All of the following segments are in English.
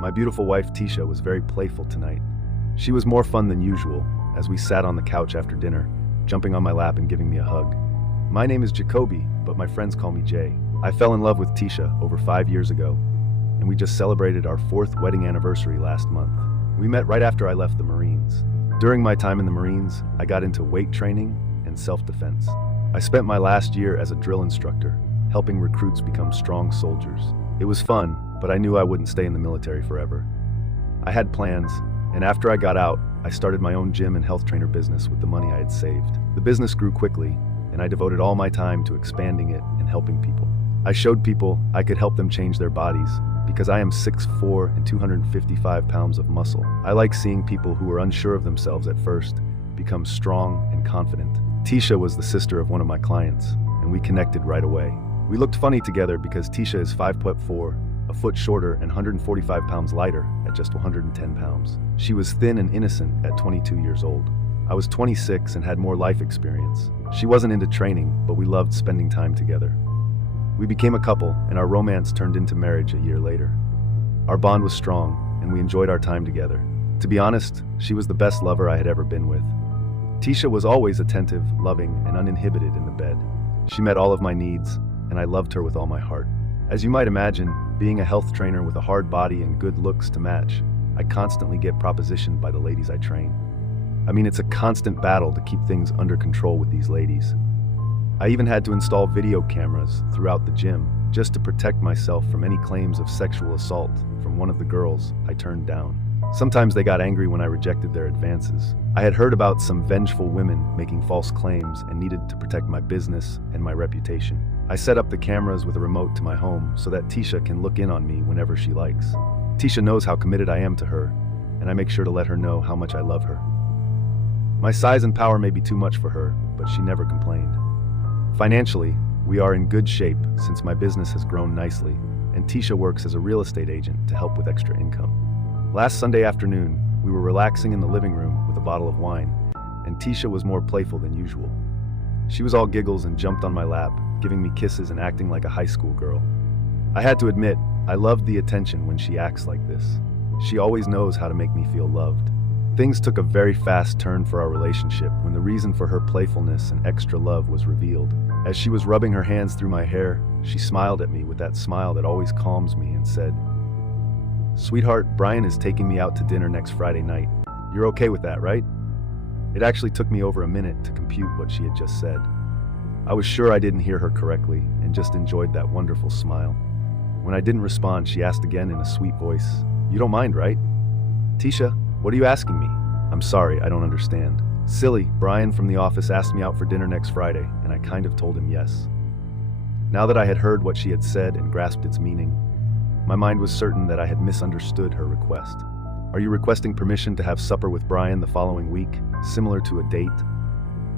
My beautiful wife Tisha was very playful tonight. She was more fun than usual as we sat on the couch after dinner, jumping on my lap and giving me a hug. My name is Jacoby, but my friends call me Jay. I fell in love with Tisha over 5 years ago, and we just celebrated our 4th wedding anniversary last month. We met right after I left the Marines. During my time in the Marines, I got into weight training and self-defense. I spent my last year as a drill instructor, helping recruits become strong soldiers. It was fun, but I knew I wouldn't stay in the military forever. I had plans, and after I got out, I started my own gym and health trainer business with the money I had saved. The business grew quickly, and I devoted all my time to expanding it and helping people. I showed people I could help them change their bodies because I am 6'4" and 255 pounds of muscle. I like seeing people who were unsure of themselves at first become strong and confident. Tisha was the sister of one of my clients, and we connected right away. We looked funny together because Tisha is 5'4", a foot shorter and 145 pounds lighter at just 110 pounds. She was thin and innocent at 22 years old. I was 26 and had more life experience. She wasn't into training, but we loved spending time together. We became a couple, and our romance turned into marriage a year later. Our bond was strong, and we enjoyed our time together. To be honest, she was the best lover I had ever been with. Tisha was always attentive, loving, and uninhibited in the bed. She met all of my needs, and I loved her with all my heart. As you might imagine, being a health trainer with a hard body and good looks to match, I constantly get propositioned by the ladies I train. I mean, it's a constant battle to keep things under control with these ladies. I even had to install video cameras throughout the gym just to protect myself from any claims of sexual assault from one of the girls I turned down. Sometimes they got angry when I rejected their advances. I had heard about some vengeful women making false claims and needed to protect my business and my reputation. I set up the cameras with a remote to my home so that Tisha can look in on me whenever she likes. Tisha knows how committed I am to her, and I make sure to let her know how much I love her. My size and power may be too much for her, but she never complained. Financially, we are in good shape since my business has grown nicely, and Tisha works as a real estate agent to help with extra income. Last Sunday afternoon, we were relaxing in the living room with a bottle of wine, and Tisha was more playful than usual. She was all giggles and jumped on my lap, giving me kisses and acting like a high school girl. I had to admit, I loved the attention when she acts like this. She always knows how to make me feel loved. Things took a very fast turn for our relationship when the reason for her playfulness and extra love was revealed. As she was rubbing her hands through my hair, she smiled at me with that smile that always calms me and said, "Sweetheart, Brian is taking me out to dinner next Friday night. You're okay with that, right?" It actually took me over a minute to compute what she had just said. I was sure I didn't hear her correctly and just enjoyed that wonderful smile. When I didn't respond, she asked again in a sweet voice, "You don't mind, right?" "Tisha, what are you asking me?" "I'm sorry, I don't understand." "Silly, Brian from the office asked me out for dinner next Friday, and I kind of told him yes." Now that I had heard what she had said and grasped its meaning, my mind was certain that I had misunderstood her request. "Are you requesting permission to have supper with Brian the following week, similar to a date?"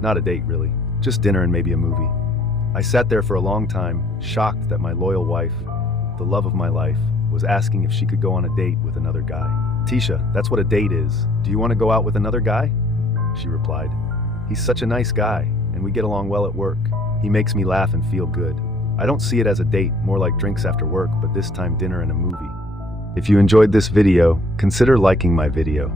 "Not a date, really. Just dinner and maybe a movie." I sat there for a long time, shocked that my loyal wife, the love of my life, was asking if she could go on a date with another guy. "Tisha, that's what a date is. Do you want to go out with another guy?" She replied, "He's such a nice guy, and we get along well at work. He makes me laugh and feel good. I don't see it as a date, more like drinks after work, but this time dinner and a movie." If you enjoyed this video, consider liking my video.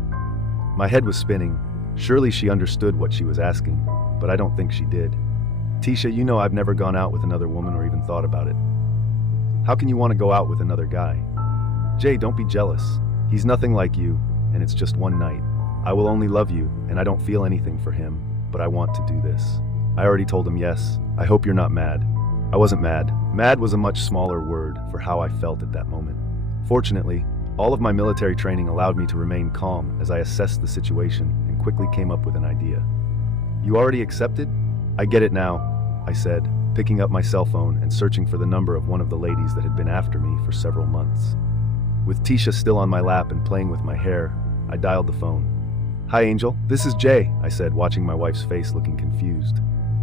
My head was spinning. Surely she understood what she was asking, but I don't think she did. "Tisha, you know I've never gone out with another woman or even thought about it. How can you want to go out with another guy?" "Jay, don't be jealous. He's nothing like you, and it's just one night. I will only love you, and I don't feel anything for him, but I want to do this." I already told him yes. I hope you're not mad. I wasn't mad. Mad was a much smaller word for how I felt at that moment. Fortunately, all of my military training allowed me to remain calm as I assessed the situation and quickly came up with an idea. "You already accepted?" "I get it now," I said, picking up my cell phone and searching for the number of one of the ladies that had been after me for several months. With Tisha still on my lap and playing with my hair, I dialed the phone. "Hi, Angel. This is Jay," I said, watching my wife's face looking confused.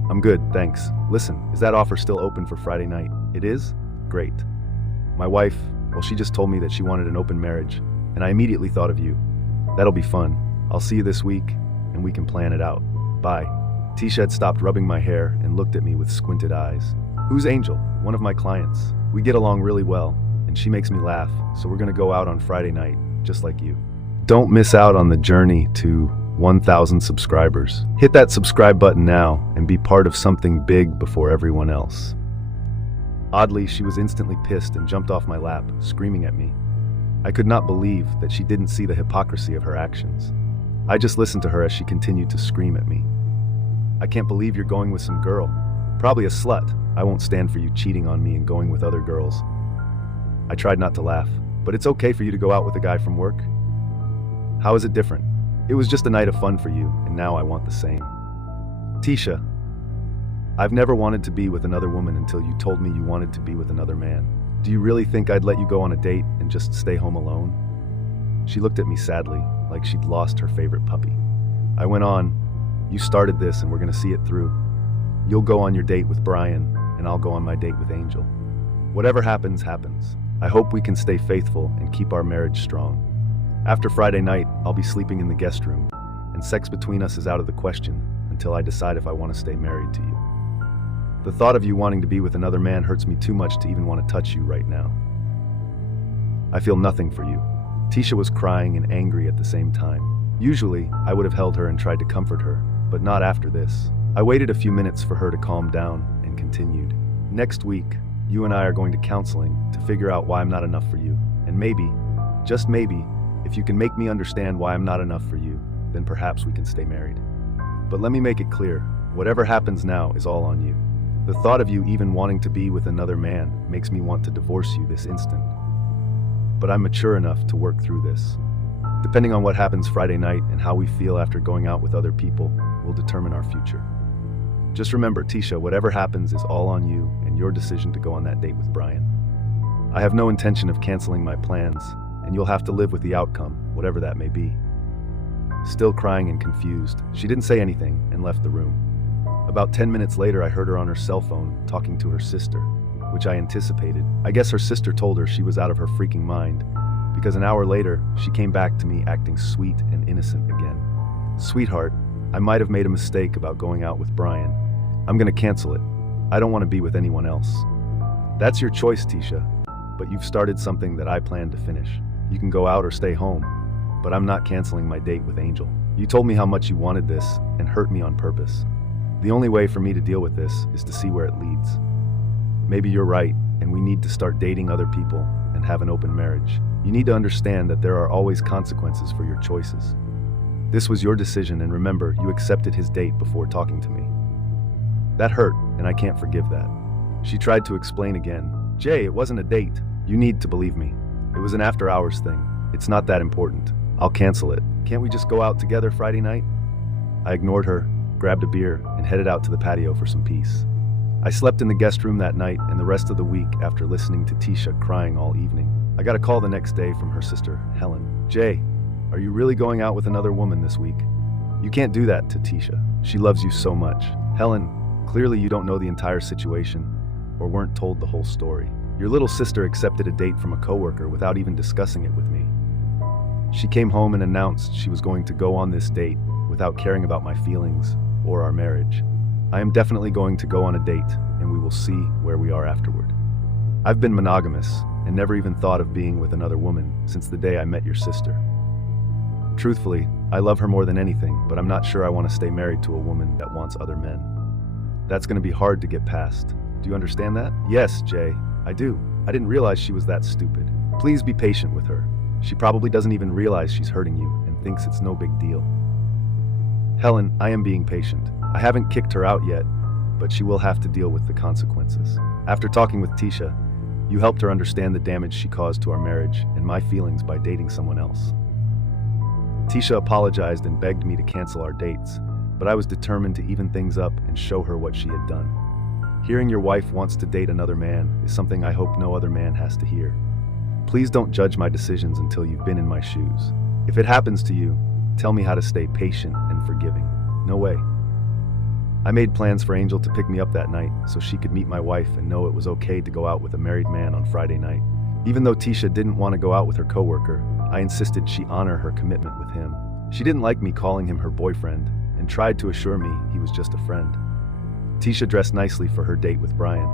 "I'm good, thanks. Listen, is that offer still open for Friday night?" "It is?" "Great." My wife, well, she just told me that she wanted an open marriage, and I immediately thought of you. "That'll be fun. I'll see you this week, and we can plan it out. Bye." Tisha had stopped rubbing my hair and looked at me with squinted eyes. "Who's Angel?" "One of my clients. We get along really well, and she makes me laugh, so we're gonna go out on Friday night, just like you. Don't miss out on the journey to 1,000 subscribers. Hit that subscribe button now and be part of something big before everyone else. Oddly, she was instantly pissed and jumped off my lap, screaming at me. I could not believe that she didn't see the hypocrisy of her actions. I just listened to her as she continued to scream at me. I can't believe you're going with some girl. Probably a slut. I won't stand for you cheating on me and going with other girls. I tried not to laugh, but it's okay for you to go out with a guy from work? How is it different? It was just a night of fun for you, and now I want the same. Tisha, I've never wanted to be with another woman until you told me you wanted to be with another man. Do you really think I'd let you go on a date and just stay home alone? She looked at me sadly, like she'd lost her favorite puppy. I went on, you started this and we're gonna see it through. You'll go on your date with Brian, and I'll go on my date with Angel. Whatever happens, happens. I hope we can stay faithful and keep our marriage strong. After Friday night, I'll be sleeping in the guest room, and sex between us is out of the question until I decide if I want to stay married to you. The thought of you wanting to be with another man hurts me too much to even want to touch you right now. I feel nothing for you. Tisha was crying and angry at the same time. Usually, I would have held her and tried to comfort her, but not after this. I waited a few minutes for her to calm down and continued. Next week, you and I are going to counseling to figure out why I'm not enough for you. And maybe, just maybe, if you can make me understand why I'm not enough for you, then perhaps we can stay married. But let me make it clear, whatever happens now is all on you. The thought of you even wanting to be with another man makes me want to divorce you this instant. But I'm mature enough to work through this. Depending on what happens Friday night and how we feel after going out with other people will determine our future. Just remember, Tisha, whatever happens is all on you and your decision to go on that date with Brian. I have no intention of canceling my plans, and you'll have to live with the outcome, whatever that may be. Still crying and confused, she didn't say anything and left the room. About 10 minutes later, I heard her on her cell phone talking to her sister, which I anticipated. I guess her sister told her she was out of her freaking mind, because an hour later, she came back to me acting sweet and innocent again. Sweetheart, I might have made a mistake about going out with Brian. I'm gonna cancel it. I don't want to be with anyone else. That's your choice, Tisha, but you've started something that I plan to finish. You can go out or stay home, but I'm not canceling my date with Angel. You told me how much you wanted this and hurt me on purpose. The only way for me to deal with this is to see where it leads. Maybe you're right, and we need to start dating other people and have an open marriage. You need to understand that there are always consequences for your choices. This was your decision, and remember, you accepted his date before talking to me. That hurt, and I can't forgive that. She tried to explain again. Jay, it wasn't a date. You need to believe me. It was an after-hours thing. It's not that important. I'll cancel it. Can't we just go out together Friday night? I ignored her, grabbed a beer, and headed out to the patio for some peace. I slept in the guest room that night and the rest of the week after listening to Tisha crying all evening. I got a call the next day from her sister, Helen. Jay, are you really going out with another woman this week? You can't do that to Tisha. She loves you so much. Helen, clearly you don't know the entire situation or weren't told the whole story. Your little sister accepted a date from a coworker without even discussing it with me. She came home and announced she was going to go on this date without caring about my feelings or our marriage. I am definitely going to go on a date, and we will see where we are afterward. I've been monogamous and never even thought of being with another woman since the day I met your sister. Truthfully, I love her more than anything, but I'm not sure I want to stay married to a woman that wants other men. That's going to be hard to get past. Do you understand that? Yes, Jay, I do. I didn't realize she was that stupid. Please be patient with her. She probably doesn't even realize she's hurting you and thinks it's no big deal. Helen, I am being patient. I haven't kicked her out yet, but she will have to deal with the consequences. After talking with Tisha, you helped her understand the damage she caused to our marriage and my feelings by dating someone else. Tisha apologized and begged me to cancel our dates, but I was determined to even things up and show her what she had done. Hearing your wife wants to date another man is something I hope no other man has to hear. Please don't judge my decisions until you've been in my shoes. If it happens to you, tell me how to stay patient and forgiving. No way. I made plans for Angel to pick me up that night so she could meet my wife and know it was okay to go out with a married man on Friday night. Even though Tisha didn't want to go out with her coworker, I insisted she honor her commitment with him. She didn't like me calling him her boyfriend and tried to assure me he was just a friend. Tisha dressed nicely for her date with Brian,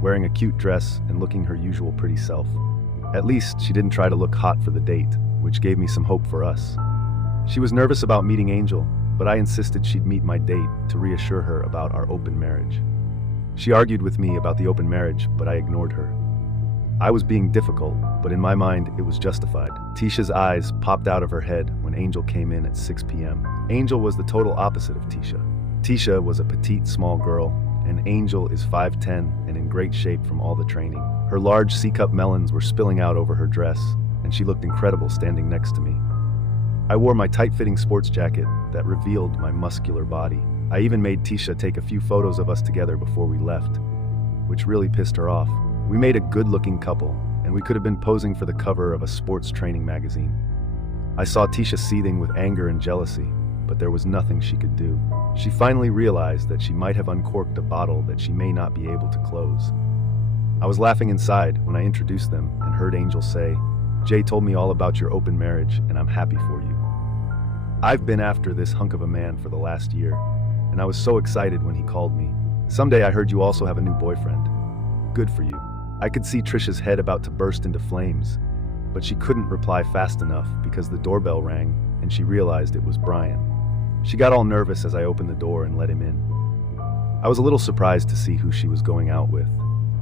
wearing a cute dress and looking her usual pretty self. At least she didn't try to look hot for the date, which gave me some hope for us. She was nervous about meeting Angel, but I insisted she'd meet my date to reassure her about our open marriage. She argued with me about the open marriage, but I ignored her. I was being difficult, but in my mind, it was justified. Tisha's eyes popped out of her head when Angel came in at 6 p.m. Angel was the total opposite of Tisha. Tisha was a petite, small girl, and Angel is 5'10" and in great shape from all the training. Her large C-cup melons were spilling out over her dress, and she looked incredible standing next to me. I wore my tight-fitting sports jacket that revealed my muscular body. I even made Tisha take a few photos of us together before we left, which really pissed her off. We made a good-looking couple, and we could have been posing for the cover of a sports training magazine. I saw Tisha seething with anger and jealousy, but there was nothing she could do. She finally realized that she might have uncorked a bottle that she may not be able to close. I was laughing inside when I introduced them and heard Angel say, "Jay told me all about your open marriage, and I'm happy for you. I've been after this hunk of a man for the last year, and I was so excited when he called me. Someday I heard you also have a new boyfriend. Good for you." I could see Trisha's head about to burst into flames, but she couldn't reply fast enough because the doorbell rang and she realized it was Brian. She got all nervous as I opened the door and let him in. I was a little surprised to see who she was going out with.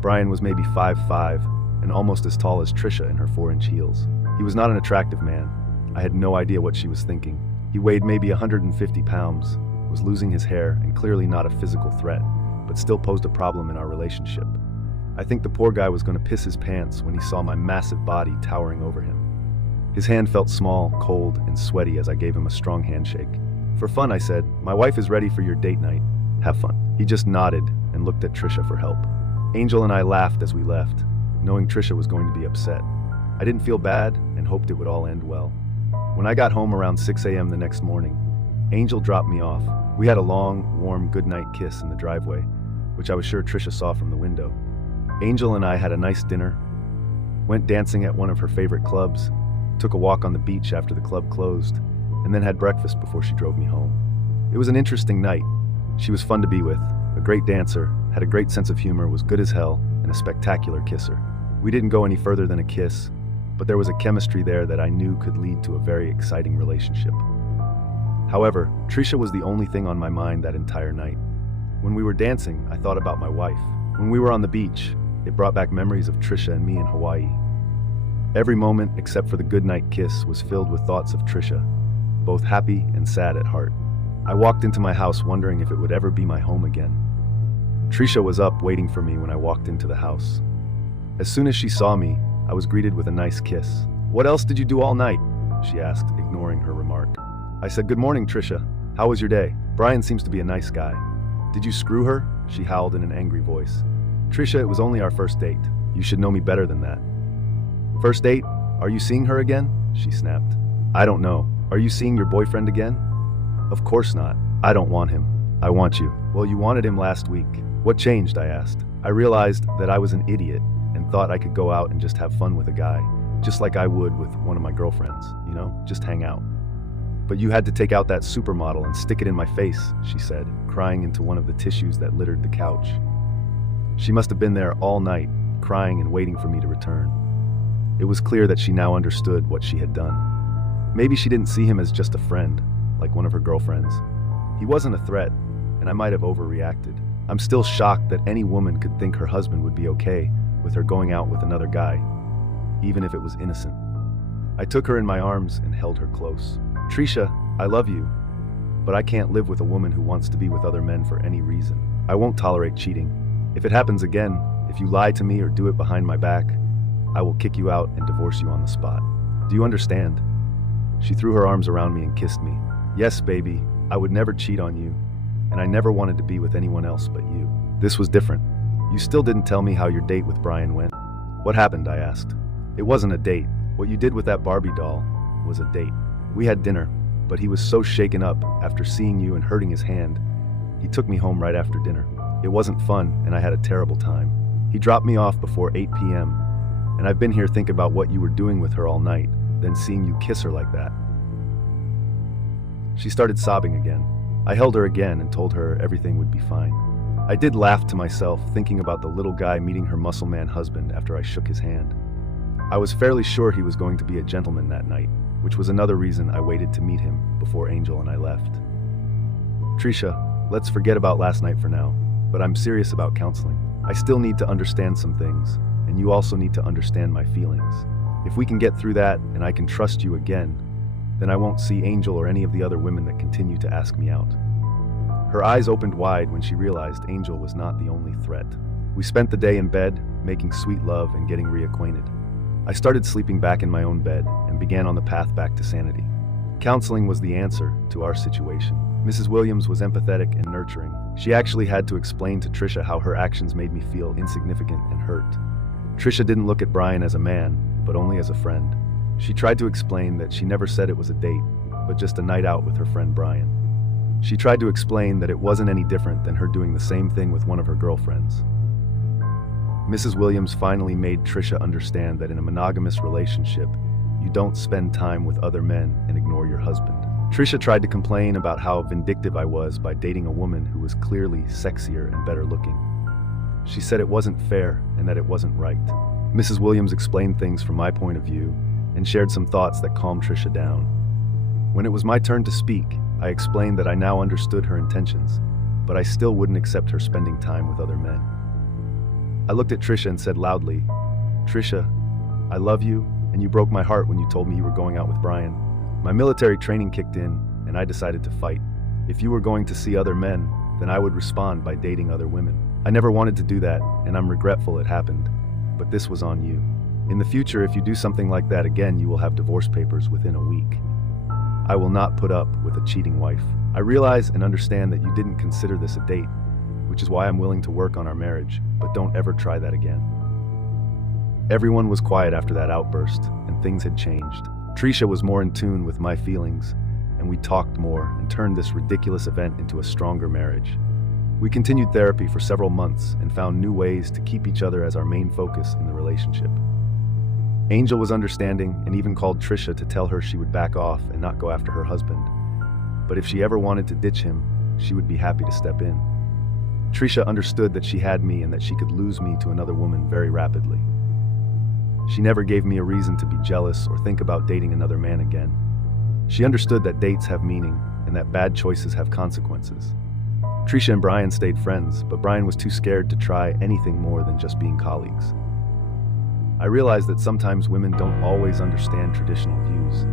Brian was maybe 5'5" and almost as tall as Trisha in her 4-inch heels. He was not an attractive man. I had no idea what she was thinking. He weighed maybe 150 pounds, was losing his hair, and clearly not a physical threat, but still posed a problem in our relationship. I think the poor guy was going to piss his pants when he saw my massive body towering over him. His hand felt small, cold, and sweaty as I gave him a strong handshake. For fun, I said, "My wife is ready for your date night. Have fun." He just nodded and looked at Trisha for help. Angel and I laughed as we left, knowing Trisha was going to be upset. I didn't feel bad and hoped it would all end well. When I got home around 6 a.m. the next morning, Angel dropped me off. We had a long, warm goodnight kiss in the driveway, which I was sure Trisha saw from the window. Angel and I had a nice dinner, went dancing at one of her favorite clubs, took a walk on the beach after the club closed, and then had breakfast before she drove me home. It was an interesting night. She was fun to be with, a great dancer, had a great sense of humor, was good as hell, and a spectacular kisser. We didn't go any further than a kiss, but there was a chemistry there that I knew could lead to a very exciting relationship. However, Trisha was the only thing on my mind that entire night. When we were dancing, I thought about my wife. When we were on the beach, it brought back memories of Trisha and me in Hawaii. Every moment, except for the goodnight kiss, was filled with thoughts of Trisha, both happy and sad at heart. I walked into my house wondering if it would ever be my home again. Trisha was up waiting for me when I walked into the house. As soon as she saw me, I was greeted with a nice kiss. "What else did you do all night?" she asked, ignoring her remark. I said, "Good morning, Trisha. How was your day? Brian seems to be a nice guy." "Did you screw her?" she howled in an angry voice. "Trisha, it was only our first date. You should know me better than that." "First date? Are you seeing her again?" she snapped. "I don't know. Are you seeing your boyfriend again?" "Of course not. I don't want him. I want you." "Well, you wanted him last week. What changed?" I asked. I realized that I was an idiot and thought I could go out and just have fun with a guy, just like I would with one of my girlfriends, just hang out. "But you had to take out that supermodel and stick it in my face," she said, crying into one of the tissues that littered the couch. She must have been there all night, crying and waiting for me to return. It was clear that she now understood what she had done. Maybe she didn't see him as just a friend, like one of her girlfriends. He wasn't a threat, and I might have overreacted. I'm still shocked that any woman could think her husband would be okay with her going out with another guy, even if it was innocent. I took her in my arms and held her close. "Trisha, I love you, but I can't live with a woman who wants to be with other men for any reason. I won't tolerate cheating. If it happens again, if you lie to me or do it behind my back, I will kick you out and divorce you on the spot. Do you understand?" She threw her arms around me and kissed me. "Yes, baby, I would never cheat on you, and I never wanted to be with anyone else but you." This was different. "You still didn't tell me how your date with Brian went." "What happened?" I asked. "It wasn't a date. What you did with that Barbie doll was a date. We had dinner, but he was so shaken up after seeing you and hurting his hand, he took me home right after dinner. It wasn't fun, and I had a terrible time. He dropped me off before 8 p.m., and I've been here thinking about what you were doing with her all night, then seeing you kiss her like that." She started sobbing again. I held her again and told her everything would be fine. I did laugh to myself, thinking about the little guy meeting her muscle man husband after I shook his hand. I was fairly sure he was going to be a gentleman that night, which was another reason I waited to meet him before Angel and I left. Tisha, let's forget about last night for now, but I'm serious about counseling. I still need to understand some things, and you also need to understand my feelings. If we can get through that and I can trust you again, then I won't see Angel or any of the other women that continue to ask me out. Her eyes opened wide when she realized Angel was not the only threat. We spent the day in bed, making sweet love and getting reacquainted. I started sleeping back in my own bed and began on the path back to sanity. Counseling was the answer to our situation. Mrs. Williams was empathetic and nurturing. She actually had to explain to Tisha how her actions made me feel insignificant and hurt. Tisha didn't look at Brian as a man, but only as a friend. She tried to explain that she never said it was a date, but just a night out with her friend Brian. She tried to explain that it wasn't any different than her doing the same thing with one of her girlfriends. Mrs. Williams finally made Tisha understand that in a monogamous relationship, you don't spend time with other men and ignore your husband. Tisha tried to complain about how vindictive I was by dating a woman who was clearly sexier and better looking. She said it wasn't fair and that it wasn't right. Mrs. Williams explained things from my point of view and shared some thoughts that calmed Tisha down. When it was my turn to speak, I explained that I now understood her intentions, but I still wouldn't accept her spending time with other men. I looked at Tisha and said loudly, "Tisha, I love you, and you broke my heart when you told me you were going out with Brian. My military training kicked in, and I decided to fight. If you were going to see other men, then I would respond by dating other women. I never wanted to do that, and I'm regretful it happened, but this was on you. In the future, if you do something like that again, you will have divorce papers within a week. I will not put up with a cheating wife. I realize and understand that you didn't consider this a date, which is why I'm willing to work on our marriage, but don't ever try that again." Everyone was quiet after that outburst, and things had changed. Tisha was more in tune with my feelings, and we talked more and turned this ridiculous event into a stronger marriage. We continued therapy for several months and found new ways to keep each other as our main focus in the relationship. Angel was understanding and even called Tisha to tell her she would back off and not go after her husband. But if she ever wanted to ditch him, she would be happy to step in. Tisha understood that she had me and that she could lose me to another woman very rapidly. She never gave me a reason to be jealous or think about dating another man again. She understood that dates have meaning and that bad choices have consequences. Tisha and Brian stayed friends, but Brian was too scared to try anything more than just being colleagues. I realized that sometimes women don't always understand traditional views.